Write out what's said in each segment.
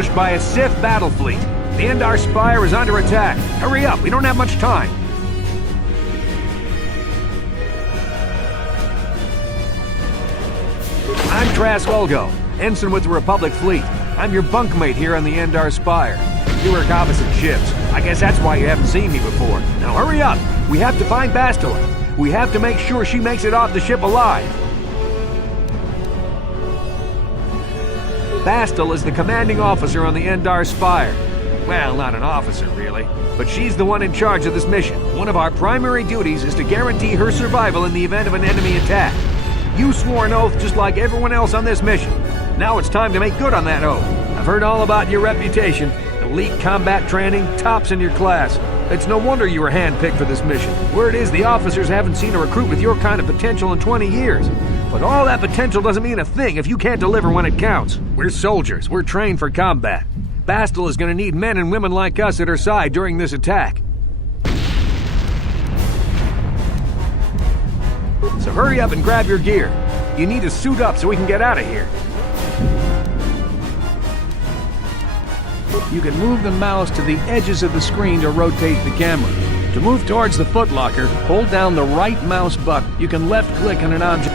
ambushed by a Sith battle fleet. The Endar Spire is under attack. Hurry up, we don't have much time. I'm Trask Ulgo, ensign with the Republic fleet. I'm your bunkmate here on the Endar Spire. We work opposite ships. I guess that's why you haven't seen me before. Now hurry up! We have to find Bastila. We have to make sure she makes it off the ship alive. Bastila is the commanding officer on the Endar Spire. Well, not an officer, really. But she's the one in charge of this mission. One of our primary duties is to guarantee her survival in the event of an enemy attack. You swore an oath just like everyone else on this mission. Now it's time to make good on that oath. I've heard all about your reputation. Elite combat training, tops in your class. It's no wonder you were handpicked for this mission. Word is the officers haven't seen a recruit with your kind of potential in 20 years. But all that potential doesn't mean a thing if you can't deliver when it counts. We're soldiers. We're trained for combat. Bastila is going to need men and women like us at her side during this attack. So hurry up and grab your gear. You need to suit up so we can get out of here. You can move the mouse to the edges of the screen to rotate the camera. To move towards the footlocker, hold down the right mouse button. You can left-click on an object.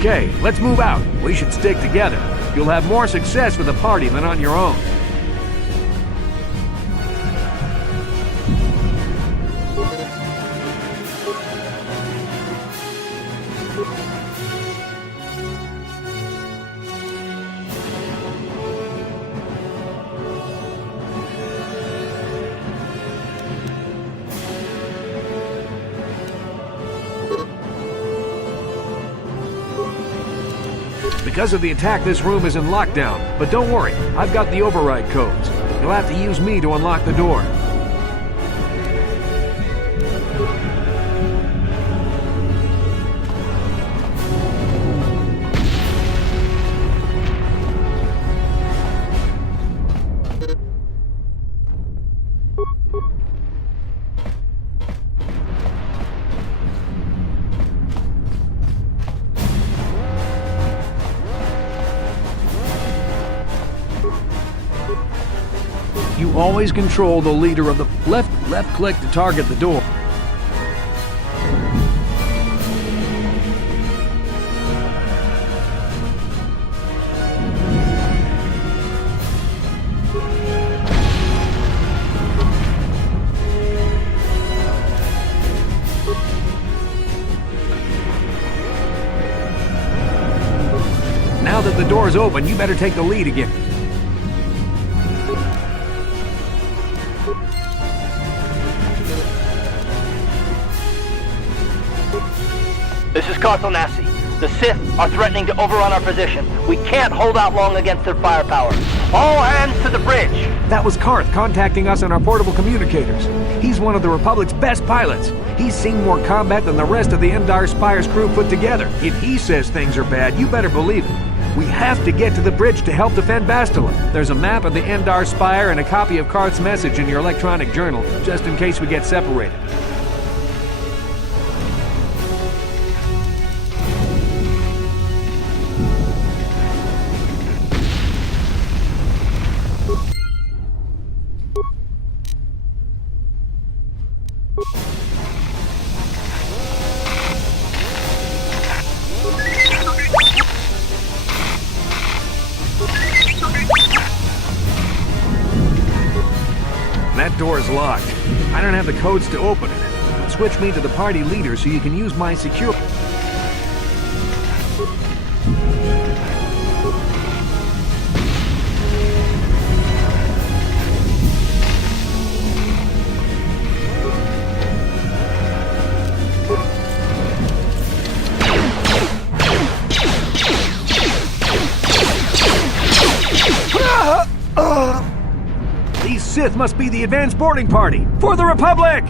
Okay, let's move out. We should stick together. You'll have more success with a party than on your own. Because of the attack, this room is in lockdown, but don't worry, I've got the override codes. You'll have to use me to unlock the door. You always control the leader of the left click to target the door. Now that the door's open, you better take the lead again. This is KOTOR. The Sith are threatening to overrun our position. We can't hold out long against their firepower. All hands to the bridge. That was Karth contacting us on our portable communicators. He's one of the Republic's best pilots. He's seen more combat than the rest of the Endar Spire's crew put together. If he says things are bad, you better believe it. We have to get to the bridge to help defend Bastila. There's a map of the Endar Spire and a copy of Karth's message in your electronic journal, just in case we get separated. That door's locked. I don't have the codes to open it. Switch me to the party leader so you can use my secure... These Sith must be the advanced boarding party for the Republic!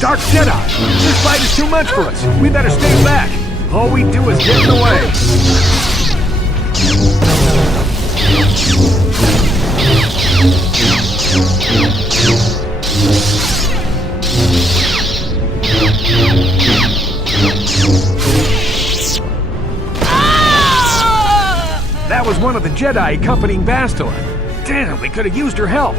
Dark Jedi! This fight is too much for us! We better stay back! All we do is get in the way! That was one of the Jedi accompanying Bastila. Damn, we could have used her help!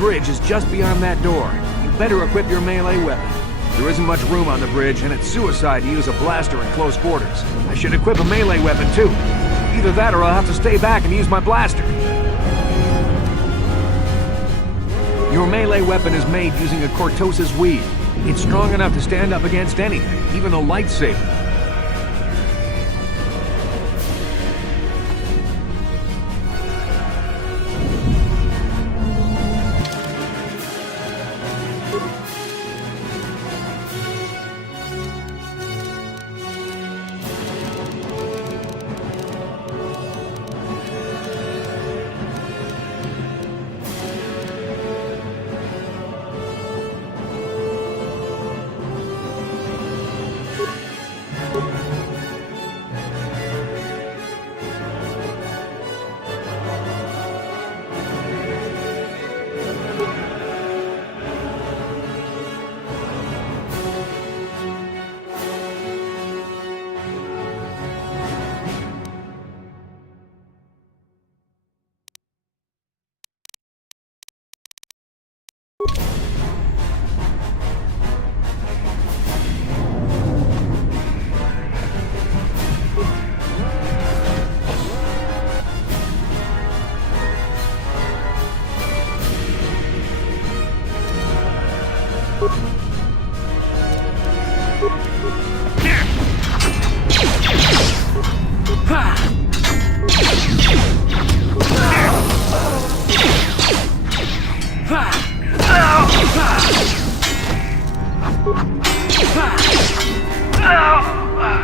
The bridge is just beyond that door. You better equip your melee weapon. There isn't much room on the bridge, and it's suicide to use a blaster in close quarters. I should equip a melee weapon, too. Either that or I'll have to stay back and use my blaster. Your melee weapon is made using a Cortosis weed. It's strong enough to stand up against anything, even a lightsaber.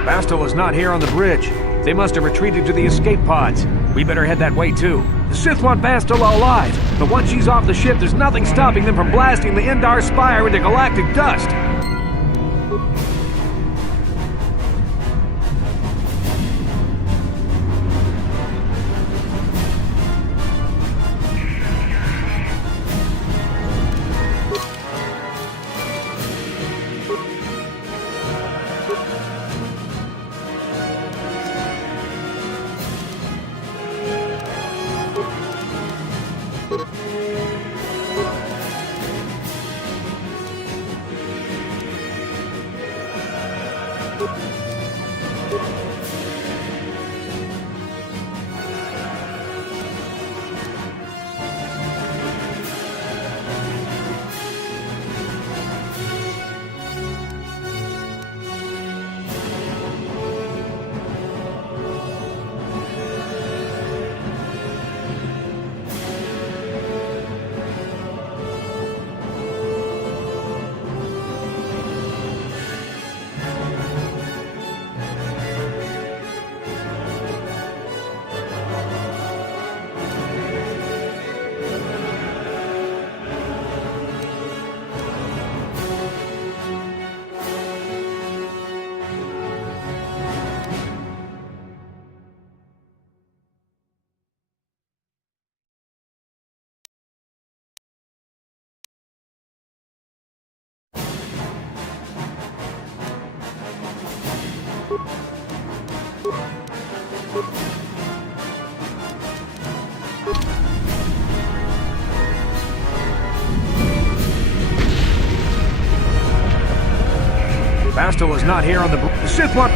Bastila's not here on the bridge. They must have retreated to the escape pods. We better head that way too. The Sith want Bastila alive, but once she's off the ship, there's nothing stopping them from blasting the Endar Spire into galactic dust. Bastila is not here on the Sith one.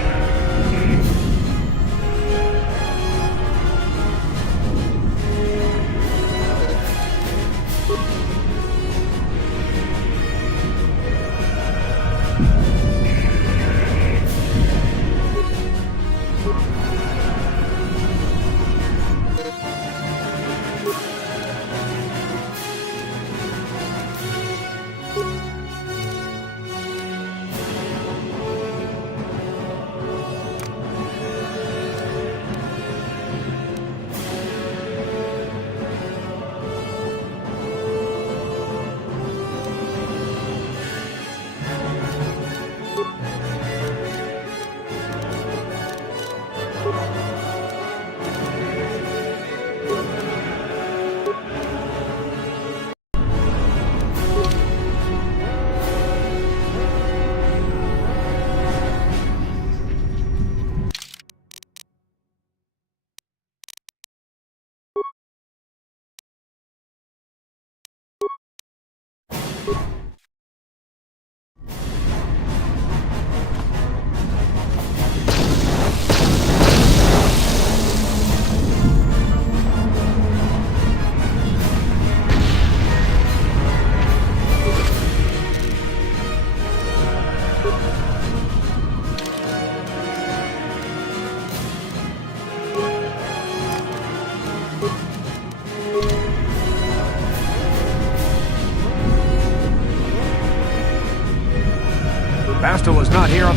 Bastila is not here on...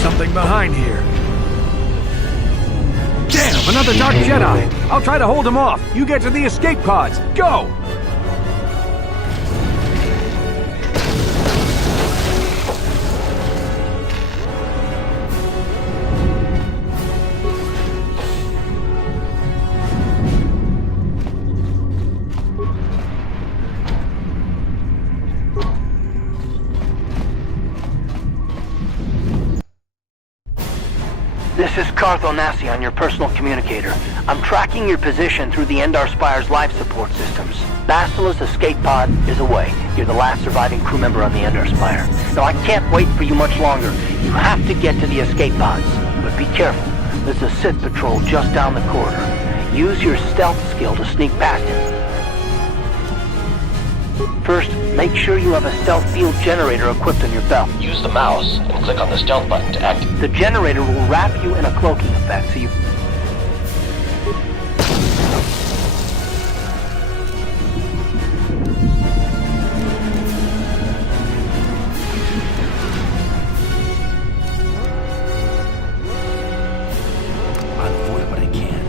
Something behind here. Damn, another Dark Jedi! I'll try to hold him off. You get to the escape pods. Go! This is KOTOR on your personal communicator. I'm tracking your position through the Endar Spire's life support systems. Bastila's escape pod is away. You're the last surviving crew member on the Endar Spire. Now, I can't wait for you much longer. You have to get to the escape pods. But be careful. There's a Sith patrol just down the corridor. Use your stealth skill to sneak past him. First, make sure you have a stealth field generator equipped on your belt. Use the mouse and click on the stealth button to activate. The generator will wrap you in a cloaking effect so you... I'll avoid what I can.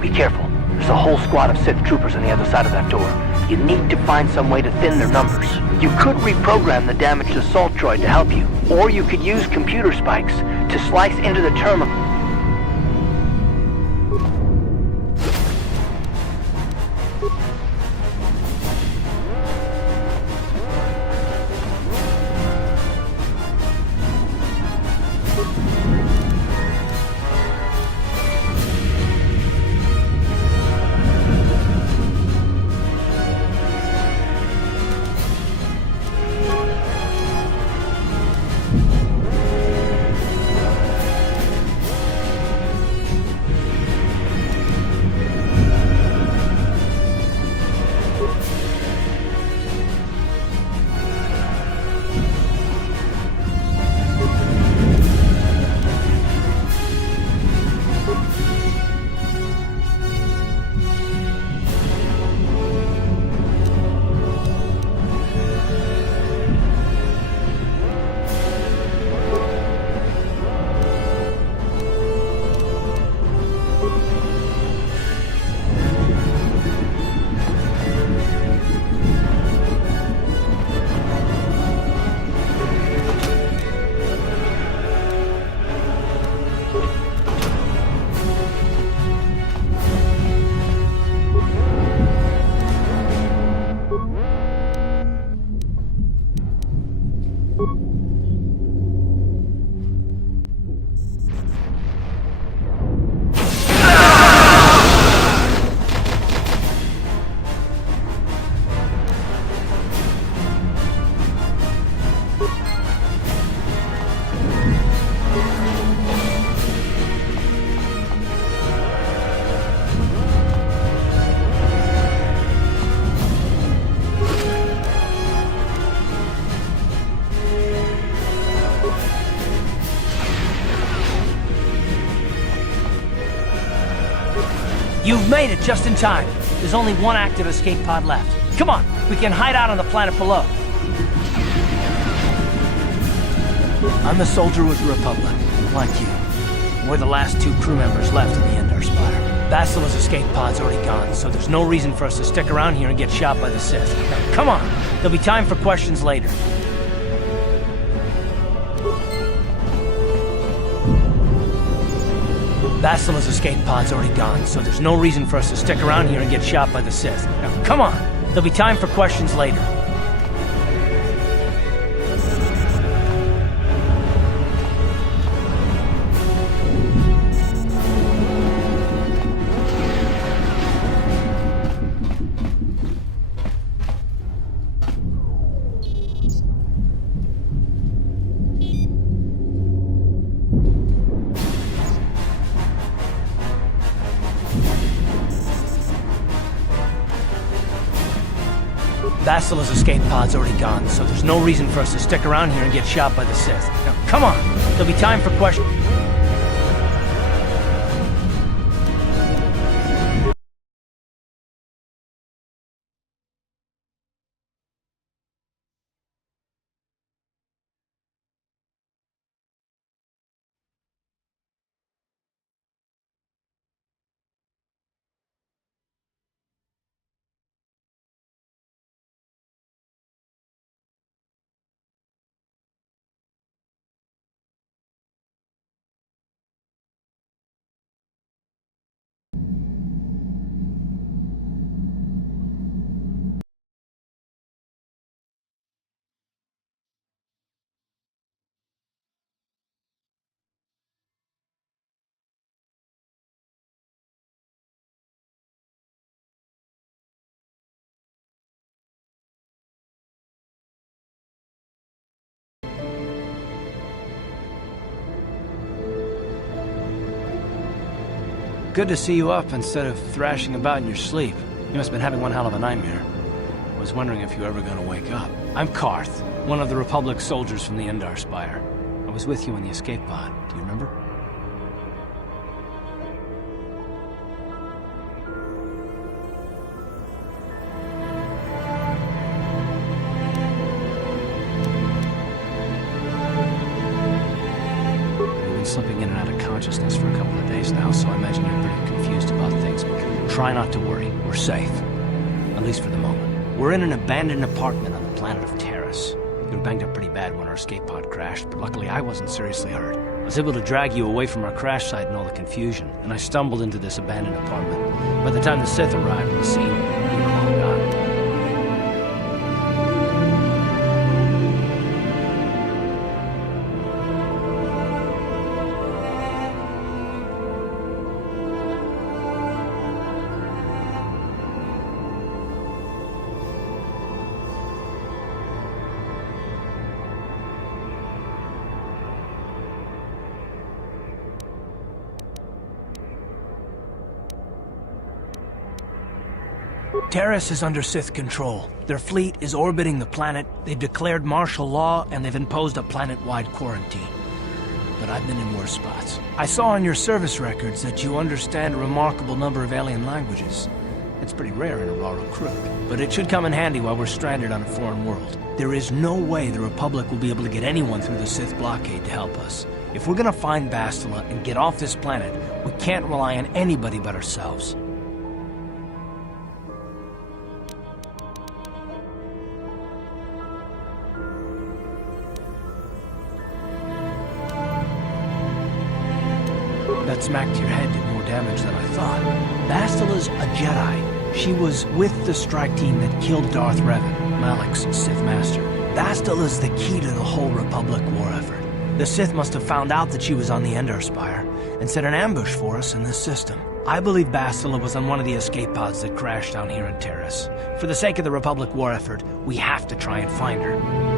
Be careful. There's a whole squad of Sith troopers on the other side of that door. You need to find some way to thin their numbers. You could reprogram the damaged assault droid to help you. Or you could use computer spikes to slice into the terminal. You've made it just in time. There's only one active escape pod left. Come on, we can hide out on the planet below. I'm a soldier with the Republic, like you. We're the last two crew members left in the Endar Spire. Basila's escape pod's already gone, so there's no reason for us to stick around here and get shot by the Sith. Now, come on, there'll be time for questions later. Basila's escape pod's already gone, so there's no reason for us to stick around here and get shot by the Sith. Now, come on! There'll be time for questions later. Basila's escape pod's already gone, so there's no reason for us to stick around here and get shot by the Sith. Now, come on! There'll be time for questions. Good to see you up instead of thrashing about in your sleep. You must have been having one hell of a nightmare. I was wondering if you were ever gonna wake up. I'm Karth, one of the Republic soldiers from the Endar Spire. I was with you in the escape pod. Do you remember? You've been slipping in and out of consciousness for a couple of days now, so I imagine you're pretty confused about things. Try not to worry. We're safe. At least for the moment. We're in an abandoned apartment on the planet of Terrace. We were banged up pretty bad when our escape pod crashed, but luckily I wasn't seriously hurt. I was able to drag you away from our crash site and all the confusion, and I stumbled into this abandoned apartment. By the time the Sith arrived on the scene, we were long gone. Terrace is under Sith control. Their fleet is orbiting the planet, they've declared martial law, and they've imposed a planet-wide quarantine. But I've been in worse spots. I saw on your service records that you understand a remarkable number of alien languages. It's pretty rare in a raw recruit, but it should come in handy while we're stranded on a foreign world. There is no way the Republic will be able to get anyone through the Sith blockade to help us. If we're gonna find Bastila and get off this planet, we can't rely on anybody but ourselves. That smack to your head did more damage than I thought. Bastila's a Jedi. She was with the strike team that killed Darth Revan, Malik's Sith Master. Bastila's the key to the whole Republic war effort. The Sith must have found out that she was on the Endar Spire and set an ambush for us in this system. I believe Bastila was on one of the escape pods that crashed down here in Terrace. For the sake of the Republic war effort, we have to try and find her.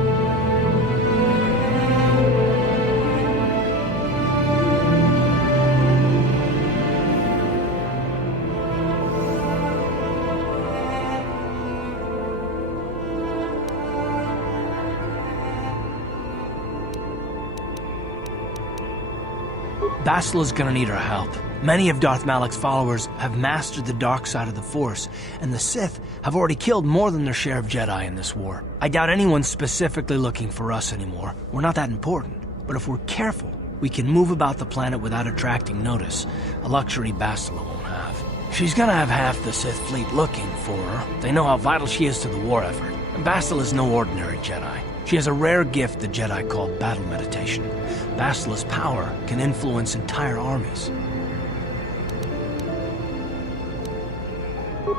Bastila's gonna need our help. Many of Darth Malik's followers have mastered the dark side of the Force, and the Sith have already killed more than their share of Jedi in this war. I doubt anyone's specifically looking for us anymore. We're not that important. But if we're careful, we can move about the planet without attracting notice, a luxury Bastila won't have. She's gonna have half the Sith fleet looking for her. They know how vital she is to the war effort. And Bastila's no ordinary Jedi. She has a rare gift the Jedi call battle meditation. Bastila's power can influence entire armies.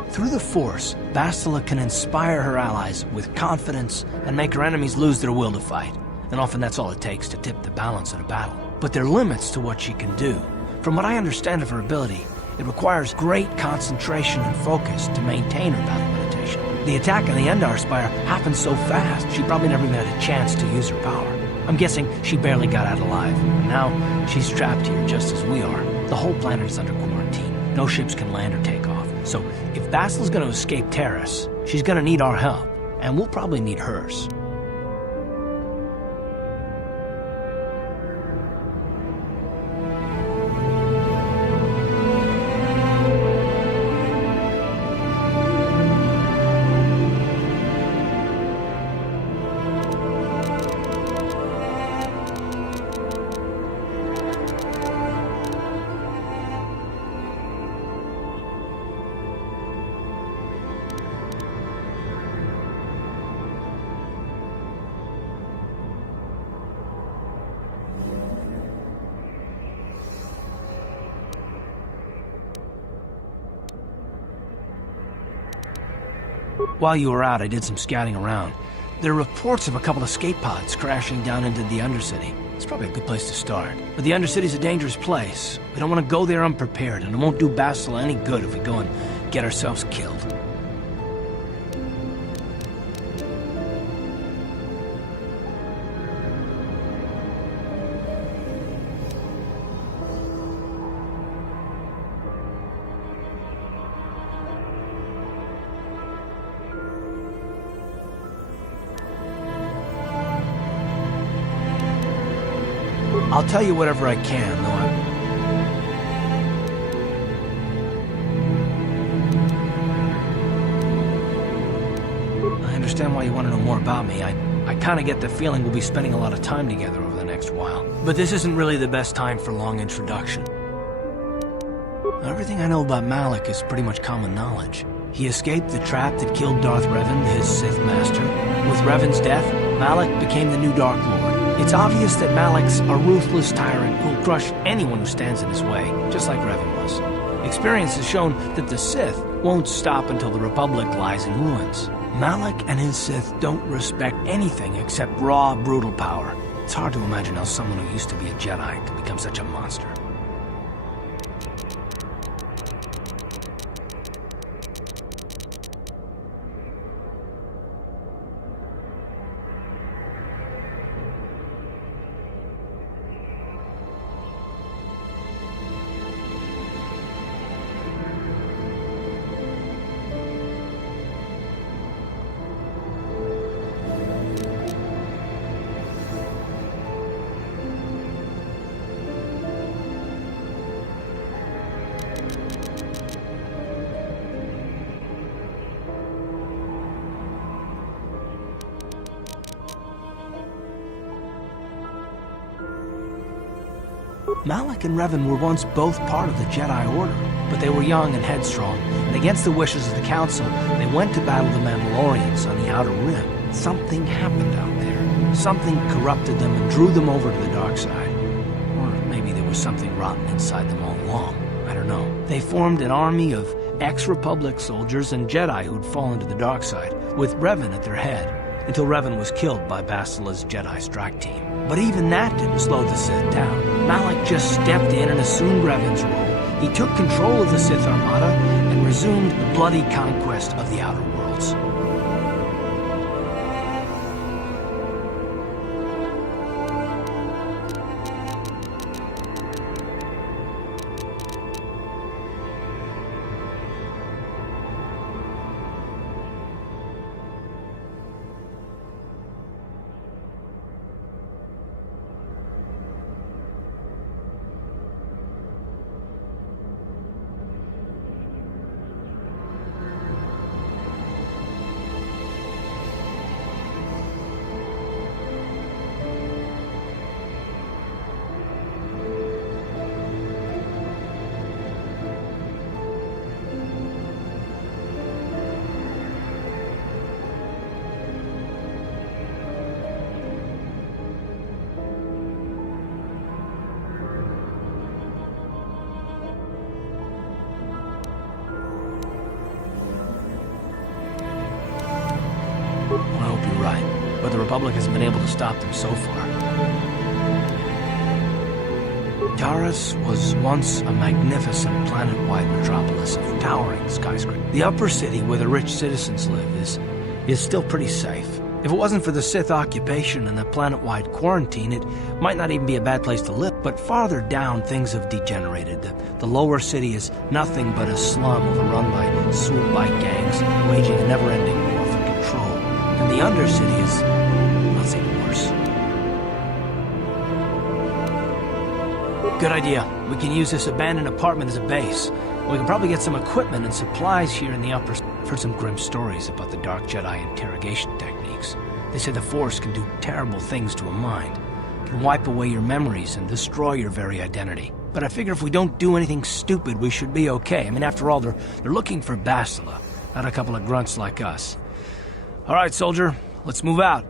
Through the Force, Bastila can inspire her allies with confidence and make her enemies lose their will to fight. And often that's all it takes to tip the balance in a battle. But there are limits to what she can do. From what I understand of her ability, it requires great concentration and focus to maintain her battle meditation. The attack on the Endar Spire happened so fast, she probably never even had a chance to use her power. I'm guessing she barely got out alive. Now, she's trapped here just as we are. The whole planet is under quarantine. No ships can land or take off. So, if Bastila's gonna escape Terrace, she's gonna need our help. And we'll probably need hers. While you were out, I did some scouting around. There are reports of a couple escape pods crashing down into the Undercity. It's probably a good place to start. But the Undercity's a dangerous place. We don't want to go there unprepared, and it won't do Bastila any good if we go and get ourselves killed. I'll tell you whatever I can, though I understand why you want to know more about me. I kind of get the feeling we'll be spending a lot of time together over the next while. But this isn't really the best time for long introduction. Everything I know about Malik is pretty much common knowledge. He escaped the trap that killed Darth Revan, his Sith Master. With Revan's death, Malak became the new Dark Lord. It's obvious that Malak's a ruthless tyrant who'll crush anyone who stands in his way, just like Revan was. Experience has shown that the Sith won't stop until the Republic lies in ruins. Malak and his Sith don't respect anything except raw, brutal power. It's hard to imagine how someone who used to be a Jedi could become such a monster. Malak and Revan were once both part of the Jedi Order, but they were young and headstrong, and against the wishes of the Council, they went to battle the Mandalorians on the Outer Rim. Something happened out there. Something corrupted them and drew them over to the dark side. Or maybe there was something rotten inside them all along. I don't know. They formed an army of ex-Republic soldiers and Jedi who'd fallen to the dark side, with Revan at their head, until Revan was killed by Bastila's Jedi strike team. But even that didn't slow the Sith down. Malak just stepped in and assumed Revan's role. He took control of the Sith Armada and resumed the bloody conquest of the Outer Worlds. I hope you're right, but the Republic hasn't been able to stop them so far. Taris was once a magnificent planet-wide metropolis of towering skyscrapers. The upper city where the rich citizens live is still pretty safe. If it wasn't for the Sith occupation and the planet-wide quarantine, it might not even be a bad place to live. But farther down, things have degenerated. The lower city is nothing but a slum overrun by swoop-bike gangs, waging a never-ending war for control. And the undercity is, well, it's even worse. Good idea. We can use this abandoned apartment as a base. We can probably get some equipment and supplies here in the upper... I've heard some grim stories about the Dark Jedi interrogation techniques. They say the Force can do terrible things to a mind. It can wipe away your memories and destroy your very identity. But I figure if we don't do anything stupid, we should be okay. I mean, after all, they're looking for Bastila, not a couple of grunts like us. All right, soldier, let's move out.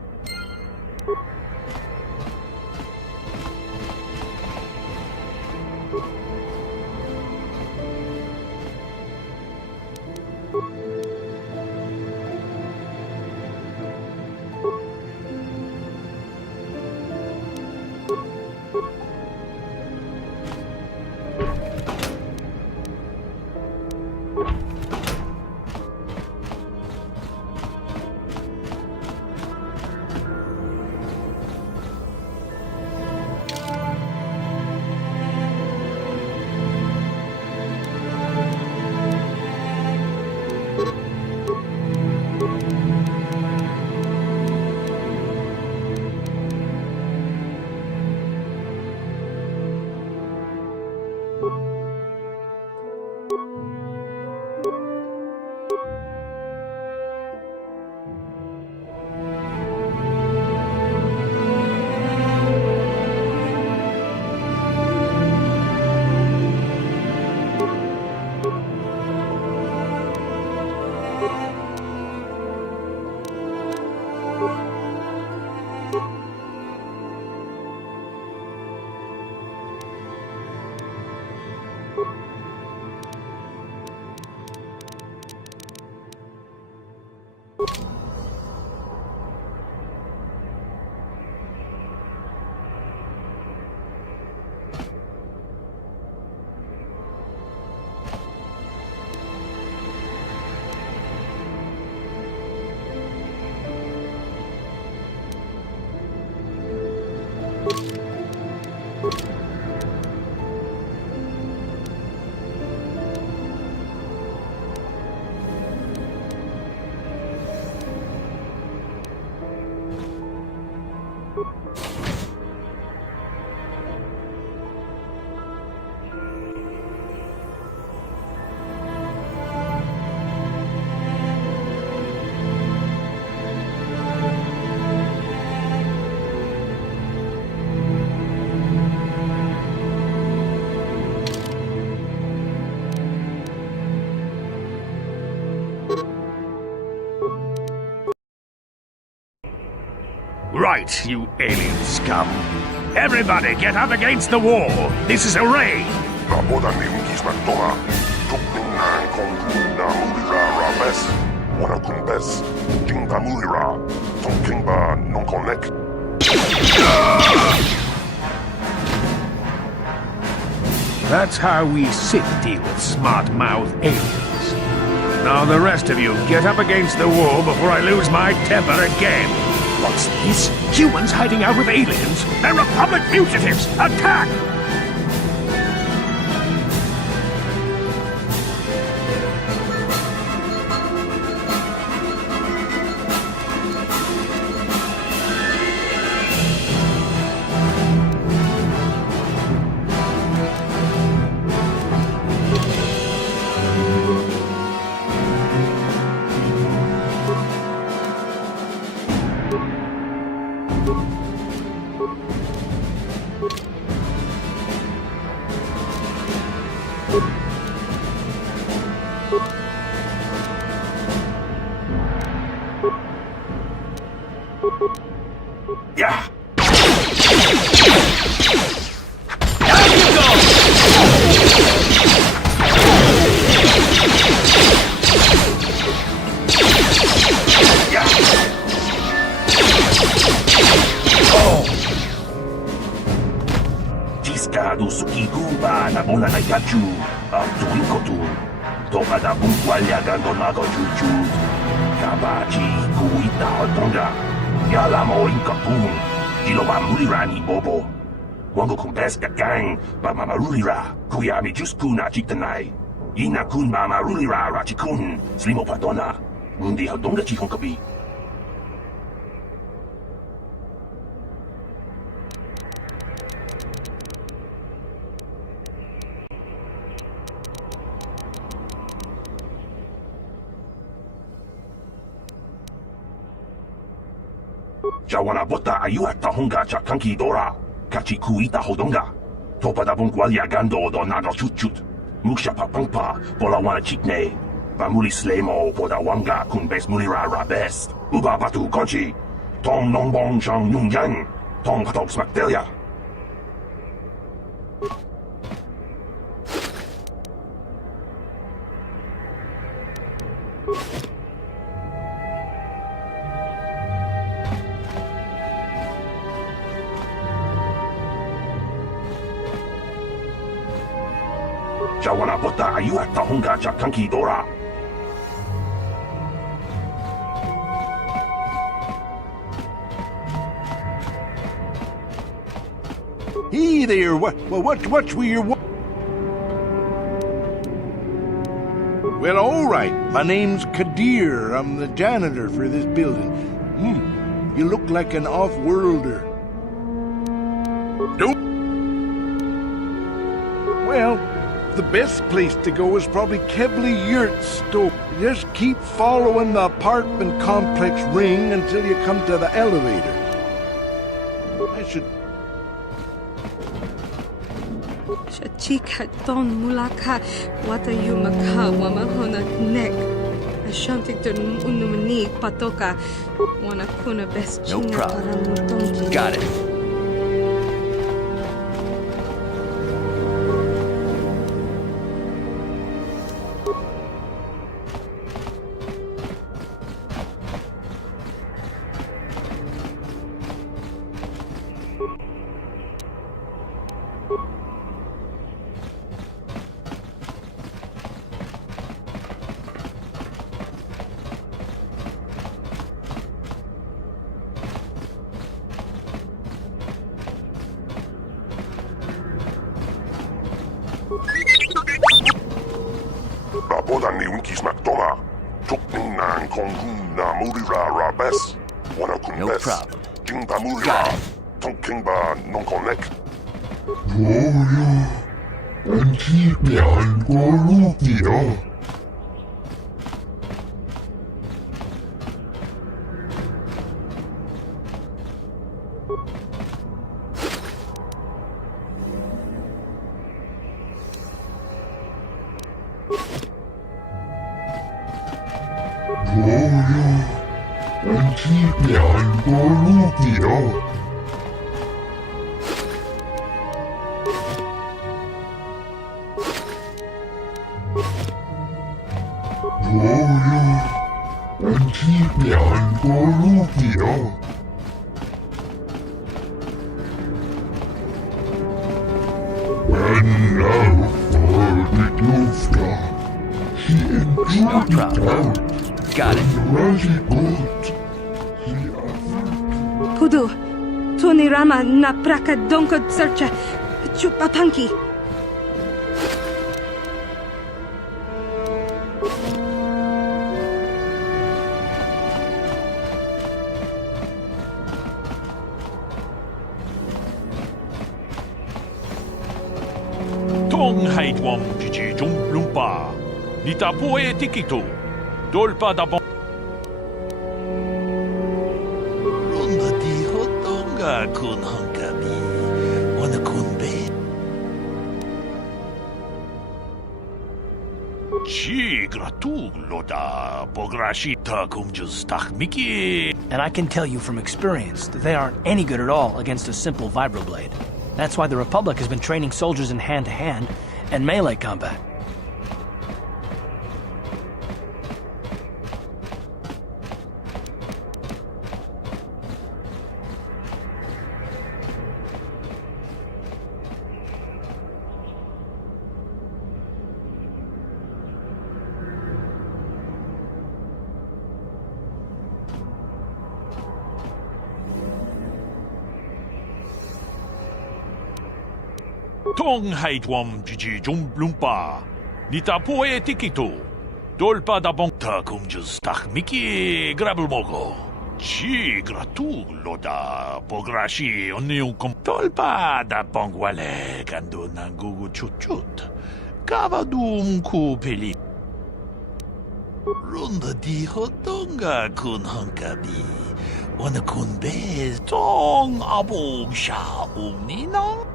Right, you alien scum. Everybody get up against the wall. This is a raid. ROBBER997. Tukminnan kongkunda mulira rabes. Wana kumbes. Jingba mulira. Tonkingba non connect. That's how we sit deal with smart-mouth aliens. Now the rest of you get up against the wall before I lose my temper again. What's this? Humans hiding out with aliens? They're Republic fugitives! Attack! Yeah! Ciscado sukiguba na bola na yachu, tuwing kotor. Toka da bungwalya gando nago jujud. Kabachi kuita hotonga. Yala mo inkapun. Jilo ba mulirani bobo. Wango kumpes ka gang, ba mamarulira. Kuya mi jusku na chitanay. Ina kun mamarulira rachikun. Slimo patona. Mundi hodonga chihon kabi. Jawana bota ayuat tahonga cha kanki dora. Kachi kuita hodonga. Topa da bungwalya gando do nago chut. Muksha papangpa pola wana chitne. Bamuli slemo poda wanga kun bes mulira rabes. Uba batu konchi. Tong nongbong shang yung yang. Tong patok smakdelia. Jawana bota ayuat tahonga cha kanki dora. Hey there, what's with your... Well, all right. My name's Kadir. I'm the janitor for this building. You look like an off-worlder. Nope. Well, the best place to go is probably Kevly Yurt Store. Just keep following the apartment complex ring until you come to the elevator. I should... Chika ton mulaka wata yu maka wamahona nek. Ashantik to unumani patoka wana kuna best No chinga problem. para murtonki. Got it. Rabodan ni unkis McDonough. Tukning nang konghu na murira rabes. Wana No kumbes. problem. Jingda murira. Got it. Tonking ba non connect. No problem. Got it. Kudu, Tony Rama na praka donko searcha chupapanki. Tong haidwam jiji jum lumpa. Nitapo e tikito. Dolpa da bon. Ronda di hotonga kun hankabi. Wana kun be. Ci gratullo da pograshita kumjus miki. And I can tell you from experience that they aren't any good at all against a simple vibroblade. That's why the Republic has been training soldiers in hand-to-hand and melee combat. Tong haidwam jiji jum lumpa. Nitapo e tikito. Dolpa da bon ta kumjus miki grabel mogo. Ci gratullo da pograshi onium com dolpa da bongwale gando nangugu chut. Kavadum ku peli. Ronda di hotonga kun hankabi. Wana kun bez tong abog sha umnino.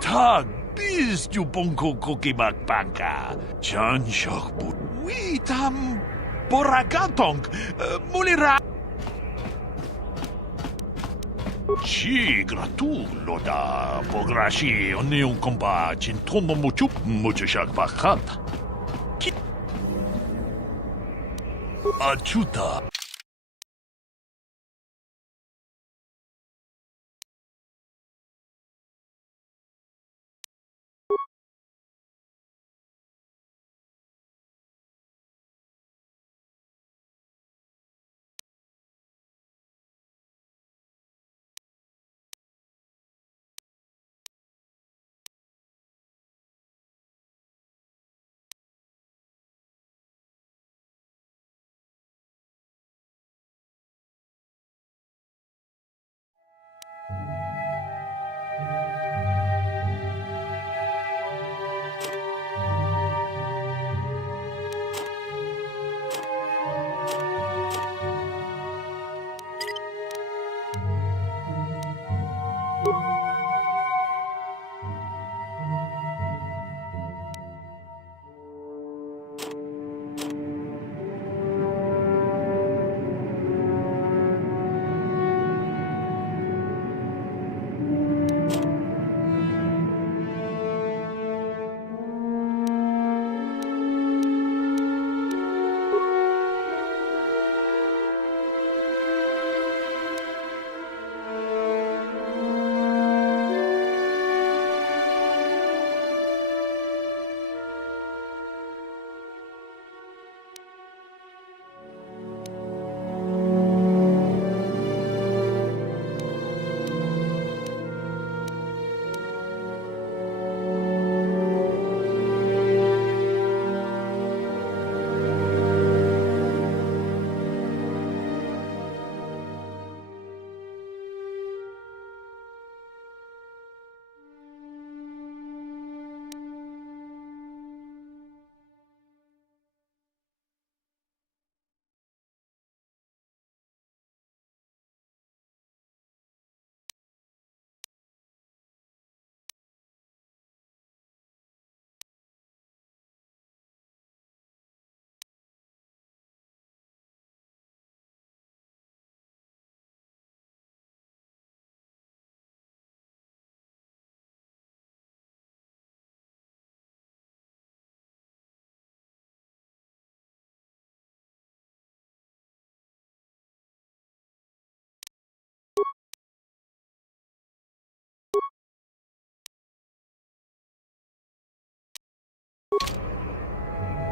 Tag biz du bonko koki makbanka. Chan shokbu. Witam boragatong mulira. Ci gratullo da pograshi onium compa cintono mucho shak bakhat. Achuta.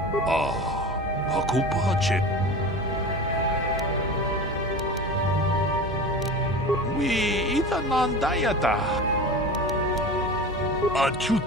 Ako pa, Che. Wi ita nandayata. Achut.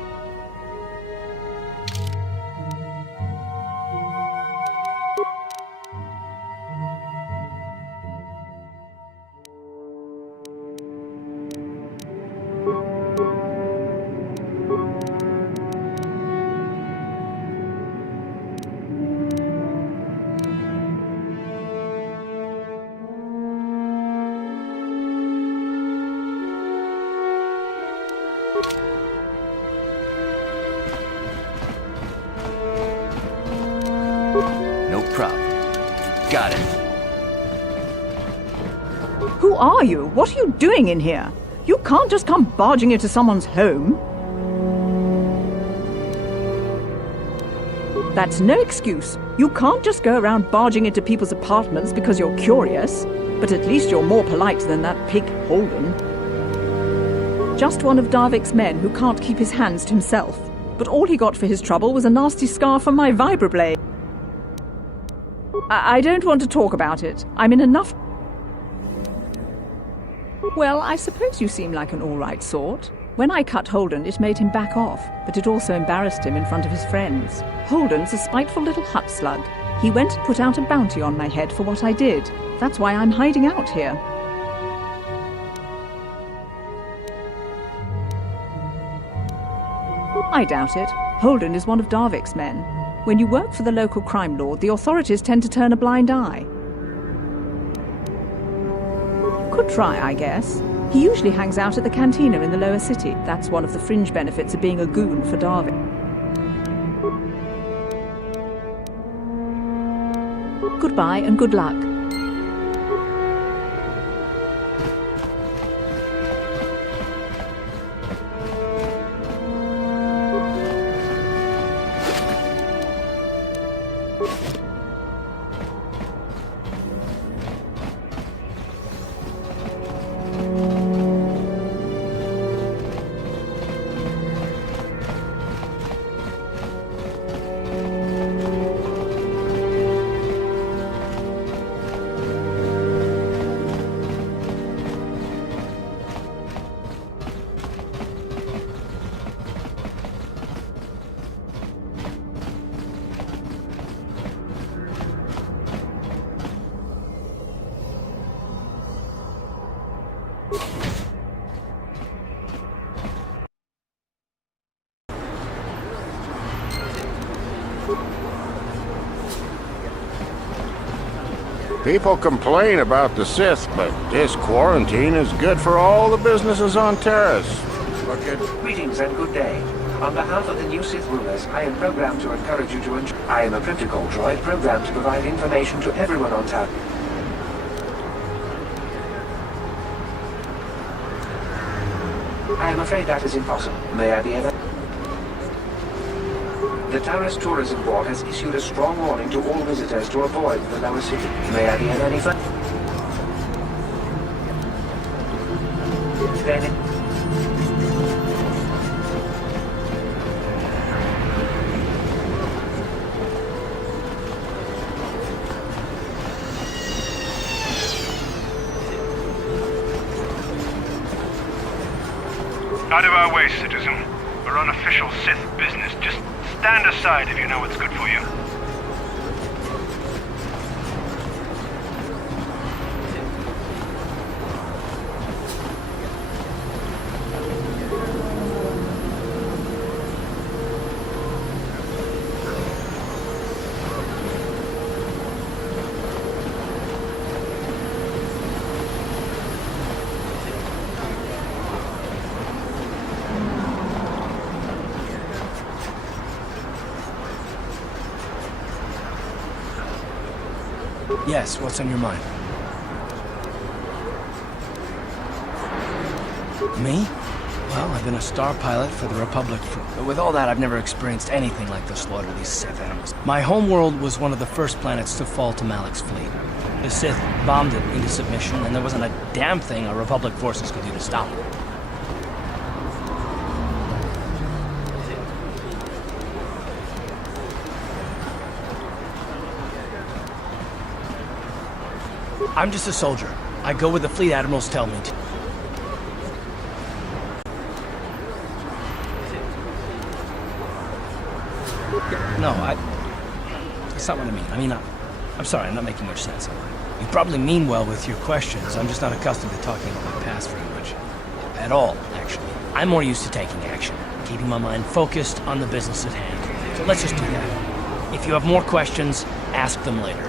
No problem. Got it. Who are you? What are you doing in here? You can't just come barging into someone's home. That's no excuse. You can't just go around barging into people's apartments because you're curious. But at least you're more polite than that pig Holden. Just one of Darvik's men who can't keep his hands to himself. But all he got for his trouble was a nasty scar from my vibroblade. I don't want to talk about it. I'm in enough... Well, I suppose you seem like an all-right sort. When I cut Holden, it made him back off, but it also embarrassed him in front of his friends. Holden's a spiteful little hut slug. He went and put out a bounty on my head for what I did. That's why I'm hiding out here. I doubt it. Holden is one of Darvik's men. When you work for the local crime lord, the authorities tend to turn a blind eye. Could try, I guess. He usually hangs out at the cantina in the lower city. That's one of the fringe benefits of being a goon for Darvik. Goodbye and good luck. People complain about the Sith, but this quarantine is good for all the businesses on Terrace. Look at... Greetings and good day. On behalf of the new Sith rulers, I am programmed to encourage you to enjoy... I am a protocol droid programmed to provide information to everyone on Terrace. I am afraid that is impossible. May I be ever... The Taurus Tourism Board has issued a strong warning to all visitors to avoid the lower city. May I be of any further? Out of our way, citizen. We're on official Sith business. Just stand aside if you know what's good for you. Yes, what's on your mind? Me? Well, I've been a star pilot for the Republic but with all that, I've never experienced anything like the slaughter of these Sith animals. My homeworld was one of the first planets to fall to Malak's fleet. The Sith bombed it into submission, and there wasn't a damn thing our Republic forces could do to stop it. I'm just a soldier. I go where the fleet admirals tell me to. No, that's not what I mean. I'm sorry, I'm not making much sense. You probably mean well with your questions. I'm just not accustomed to talking about my past very much. At all, actually. I'm more used to taking action, keeping my mind focused on the business at hand. So let's just do that. If you have more questions, ask them later.